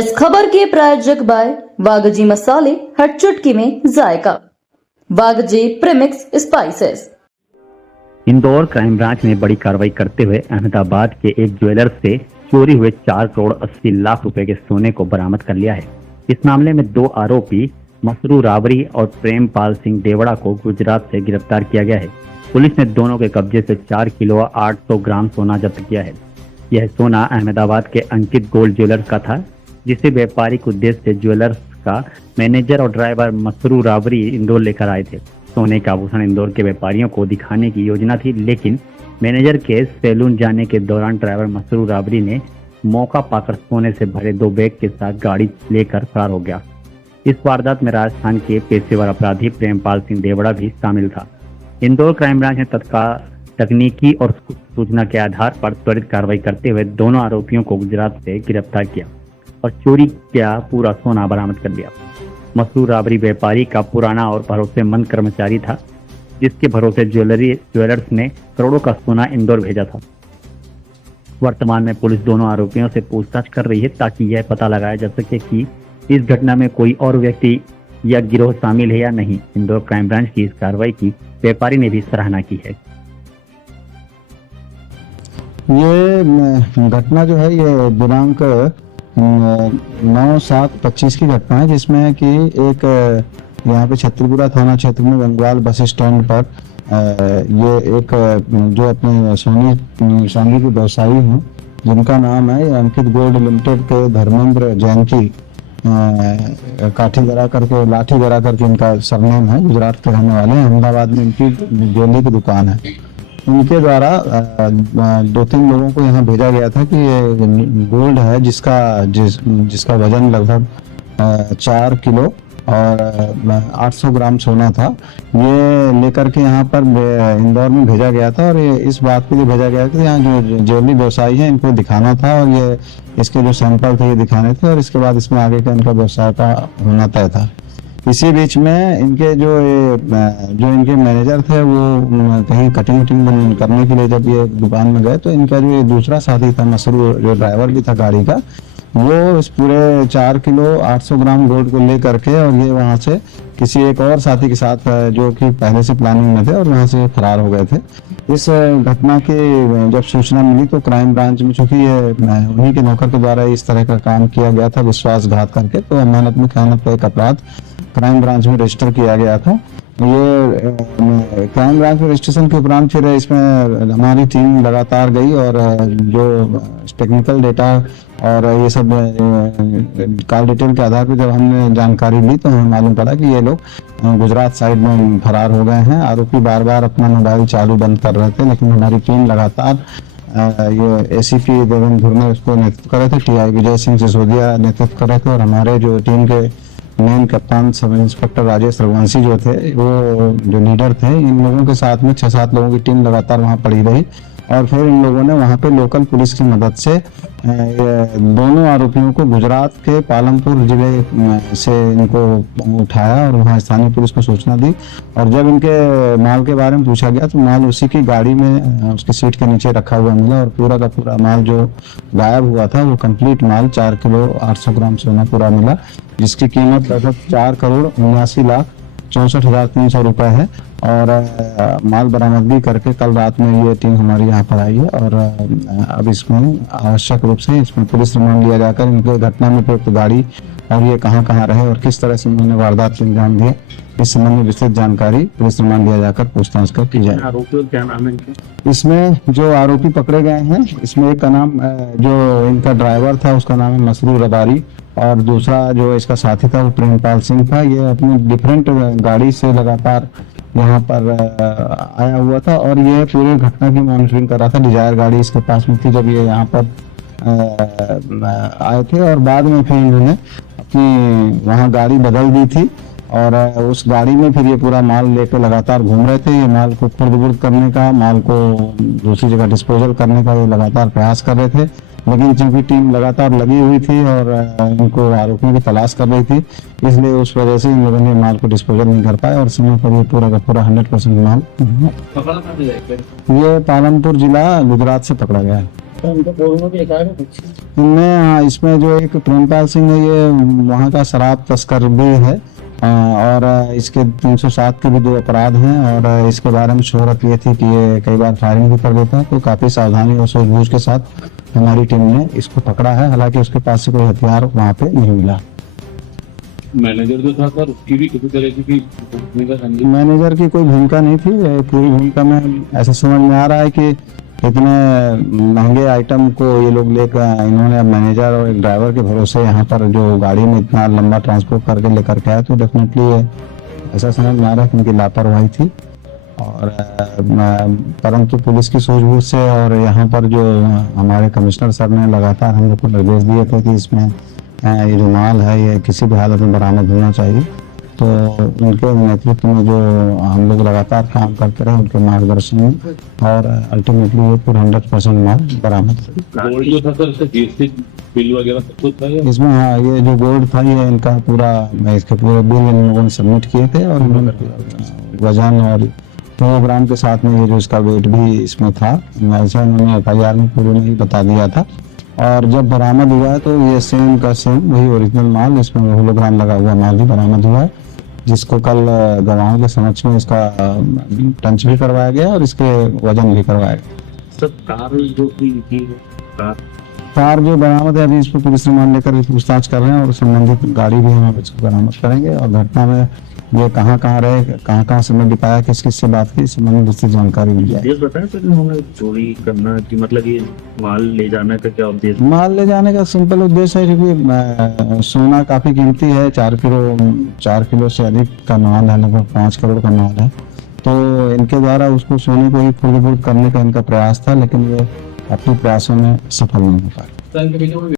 इस खबर के प्रायोजक बाय वागजी मसाले, हर चुटकी में जायका। Vagji premix spices. Indore crime branch ने बड़ी कार्रवाई करते हुए अहमदाबाद के एक ज्वेलर्स से चोरी हुए 4 करोड़ 80 लाख रुपए के सोने को बरामद कर लिया है। इस मामले में 2 आरोपी मसरू रावरी और प्रेमपाल सिंह देवड़ा को गुजरात से गिरफ्तार किया गया है। पुलिस ने दोनों के कब्जे से 4 किलो 800 ग्राम सोना जब्त किया है। यह सोना अहमदाबाद के अंकित गोल्ड ज्वेलर्स का था, जिसे व्यापारिक उद्देश्य से ज्वेलर्स का मैनेजर और ड्राइवर मसरू रावरी इंदौर लेकर आए थे। सोने का आभूषण इंदौर के व्यापारियों को दिखाने की योजना थी, लेकिन मैनेजर के सैलून जाने के दौरान ड्राइवर मसरू रावरी ने मौका पाकर सोने से भरे 2 बैग के साथ गाड़ी लेकर फरार हो गया। इस वारदात में राजस्थान के पेशेवर अपराधी प्रेमपाल सिंह देवड़ा भी शामिल था। इंदौर क्राइम ब्रांच ने तत्काल तकनीकी और सूचना के आधार पर त्वरित कार्रवाई करते हुए दोनों आरोपियों को गुजरात से गिरफ्तार किया और चोरी का पूरा सोना बरामद कर लिया। मसरू रावरी व्यापारी का पुराना और भरोसेमंद कर्मचारी था, जिसके भरोसे ज्वेलर्स ने करोड़ों का सोना इंदौर भेजा था। वर्तमान में पुलिस दोनों आरोपियों से पूछताछ कर रही है ताकि यह पता लगाया जा सके कि इस घटना में कोई और व्यक्ति या गिरोह शामिल है या नहीं। इंदौर क्राइम ब्रांच की इस कार्रवाई की व्यापारी ने भी सराहना की है। ये घटना जो है ये दिनांक 9/7/25 की घटना है, जिसमें कि एक यहाँ पे छतरपुरा थाना क्षेत्र में बंगवाल बस स्टैंड पर ये एक जो अपने सोनी के व्यवसायी हैं, जिनका नाम है अंकित गोल्ड लिमिटेड के धर्मेंद्र जयंती लाठी गरा करके इनका सरनेम है, गुजरात के रहने वाले हैं। अहमदाबाद में इनकी ज्वेलरी की दुकान है। उनके द्वारा 2-3 लोगों को यहाँ भेजा गया था कि ये गोल्ड है जिसका वजन लगभग 4 किलो और 800 ग्राम सोना था। ये लेकर के यहाँ पर इंदौर में भेजा गया था और ये इस बात के लिए भेजा गया था कि यहाँ जो ज्वेलरी व्यवसायी है इनको दिखाना था और ये इसके जो सैंपल थे ये दिखाने थे और इसके बाद इसमें आगे का इनका व्यवसाय का होना तय था। इसी बीच में इनके जो इनके मैनेजर थे वो कहीं कटिंग करने के लिए जब ये दुकान में गए तो इनका जो ये दूसरा साथी था मसरू, जो ड्राइवर भी था गाड़ी का, वो इस पूरे 4 किलो 800 ग्राम गोल्ड को ले करके और ये वहां से किसी एक और साथी के साथ जो कि पहले से प्लानिंग में थे और वहां से फरार हो गए थे। इस घटना की जब सूचना मिली तो क्राइम ब्रांच में, चूंकि ये उन्हीं के नौकर के द्वारा इस तरह का काम किया गया था विश्वासघात करके, तो अमानत में खयानत का एक अपराध क्राइम ब्रांच में रजिस्टर किया गया था। ये क्राइम ब्रांच में रजिस्ट्रेशन के उपरांत फिर इसमें हमारी टीम लगातार गई और जो टेक्निकल डेटा और ये सब कॉल डिटेल के आधार पर जब हमने जानकारी ली तो हमें मालूम पड़ा कि ये लोग गुजरात साइड में फरार हो गए हैं। आरोपी बार बार अपना मोबाइल चालू बंद कर रहे थे, लेकिन हमारी टीम लगातार ये एसीपी देवेंद्र ने उसको नेतृत्व कर रहे थे, टीआई विजय सिंह सिसोदिया नेतृत्व कर रहे थे और हमारे जो टीम के मेन कप्तान सब इंस्पेक्टर राजेश रघुवंशी जो थे, वो जो लीडर थे, इन लोगों के साथ में 6-7 लोगों की टीम लगातार वहां पड़ी रही और फिर इन लोगों ने वहां पे लोकल पुलिस की मदद से दोनों आरोपियों को गुजरात के पालमपुर जिले से इनको उठाया और वहां स्थानीय पुलिस को सूचना दी और जब इनके माल के बारे में पूछा गया तो माल उसी की गाड़ी में उसकी सीट के नीचे रखा हुआ मिला और पूरा का पूरा माल जो गायब हुआ था वो कंप्लीट माल 4 किलो 800 ग्राम सोना पूरा मिला, जिसकी कीमत लगभग 4 करोड़ 79 लाख 64,300 रुपए है। और माल बरामदगी करके कल रात में ये टीम हमारी यहाँ पर आई है और अब इसमें आवश्यक रूप से इसमें पुलिस रिमांड लिया जाकर इनके घटना में प्रयुक्त गाड़ी और ये कहाँ रहे और किस तरह से इन्होंने वारदात को अंजाम दिया, इस संबंध में विस्तृत जानकारी पुलिस रिमांड लिया जाकर पूछताछ कर की जाए। आरोपियों क्या नाम है इनके? इसमें जो आरोपी पकड़े गए हैं, इसमें एक का नाम जो इनका ड्राइवर था उसका नाम है मसरू रबारी और दूसरा जो इसका साथी था वो प्रेमपाल सिंह था। ये अपनी डिफरेंट गाड़ी से लगातार यहाँ पर आया हुआ था और ये पूरे घटना की मॉनिटरिंग कर रहा था। डिजायर गाड़ी इसके पास में थी जब ये यहाँ पर आए थे और बाद में फिर इन्होंने अपनी वहाँ गाड़ी बदल दी थी और उस गाड़ी में फिर ये पूरा माल लेकर लगातार घूम रहे थे। ये माल को खुर्द-बुर्द करने का, माल को दूसरी जगह डिस्पोजल करने का ये लगातार प्रयास कर रहे थे, लेकिन चूंकि टीम लगातार लगी हुई थी और इनको आरोपियों की तलाश कर रही थी, इसलिए उस वजह से इन लोगों ने माल को डिस्पोजल नहीं कर पाए और समय पर ये पूरा का पूरा 100% माल ये पालमपुर जिला गुजरात से पकड़ा गया है। इनमें इसमें जो एक प्रेमपाल सिंह है, ये वहाँ का शराब तस्कर भी है, और इसके 307 के भी 2 अपराध हैं, और इसके बारे में शोहरत ये थी कि ये कई बार फायरिंग भी कर देता है। तो काफी सावधानी और सूझबूझ के साथ हमारी टीम ने इसको पकड़ा है। हालांकि उसके पास से कोई हथियार वहाँ पे नहीं मिला। मैनेजर जो था सर, उसकी भी किसी तरह की भूमिका समझी? मैनेजर की कोई भूमिका नहीं थी। पूरी भूमिका में ऐसा समझ में आ रहा है कि इतने महंगे आइटम को ये लोग लेकर, इन्होंने मैनेजर और एक ड्राइवर के भरोसे यहाँ पर जो गाड़ी में इतना लंबा ट्रांसपोर्ट करके लेकर के आया, तो डेफिनेटली ऐसा समझ में आ रहा है कि उनकी लापरवाही थी। और परंतु पुलिस की सूझबूझ से और यहाँ पर जो हमारे कमिश्नर सर ने लगातार हम लोग को निर्देश दिए थे कि इसमें ये जो माल है ये किसी भी हालत में बरामद होना चाहिए, तो उनके नेतृत्व में जो हम लोग लगातार काम करते रहे, उनके मार्गदर्शन में, और अल्टीमेटली ये पूरा 100% माल बरामद। गोल्ड जो था सर, इसका जीएसटी बिल वगैरह सब कुछ था या? इसमें हाँ, ये जो गोल्ड था ये इनका पूरा, इसके पूरे बिल इन लोगों ने सबमिट किए थे, और इन्होंने वजन और 2 ग्राम के साथ में ये जो इसका वेट भी इसमें था, ऐसा उन्होंने FIR में पूरे में ही बता दिया था। और जब बरामद हुआ है तो ये सेम का सेम वही ओरिजिनल माल, इसमें होलोग्राम लगा हुआ माल भी बरामद हुआ है, जिसको कल गवाहों के समक्ष में इसका टंच भी करवाया गया और इसके वजन भी करवाया गया। सर कार जो थी कार जो बरामद है, अभी इस पर पुलिस रिमांड लेकर पूछताछ कर रहे हैं, और संबंधित गाड़ी भी हम इसको बरामद करेंगे, और घटना में ये कहाँ रहे, कहाँ समय बिताया, किस से बात की, इस संबंधित विस्तृत जानकारी मिल जाए। बताया सर उन्होंने चोरी करना कि मतलब ये माल ले जाने का क्या उद्देश्य? माल ले जाने का सिंपल उद्देश्य है, क्योंकि सोना काफी कीमती है, 4 किलो से अधिक का माल है, लगभग 5 करोड़ का माल है। तो इनके द्वारा उसको सोने को ही खुर्द-बुर्द करने का इनका प्रयास था, लेकिन ये अपने प्रयासों में सफल नहीं हो पाए।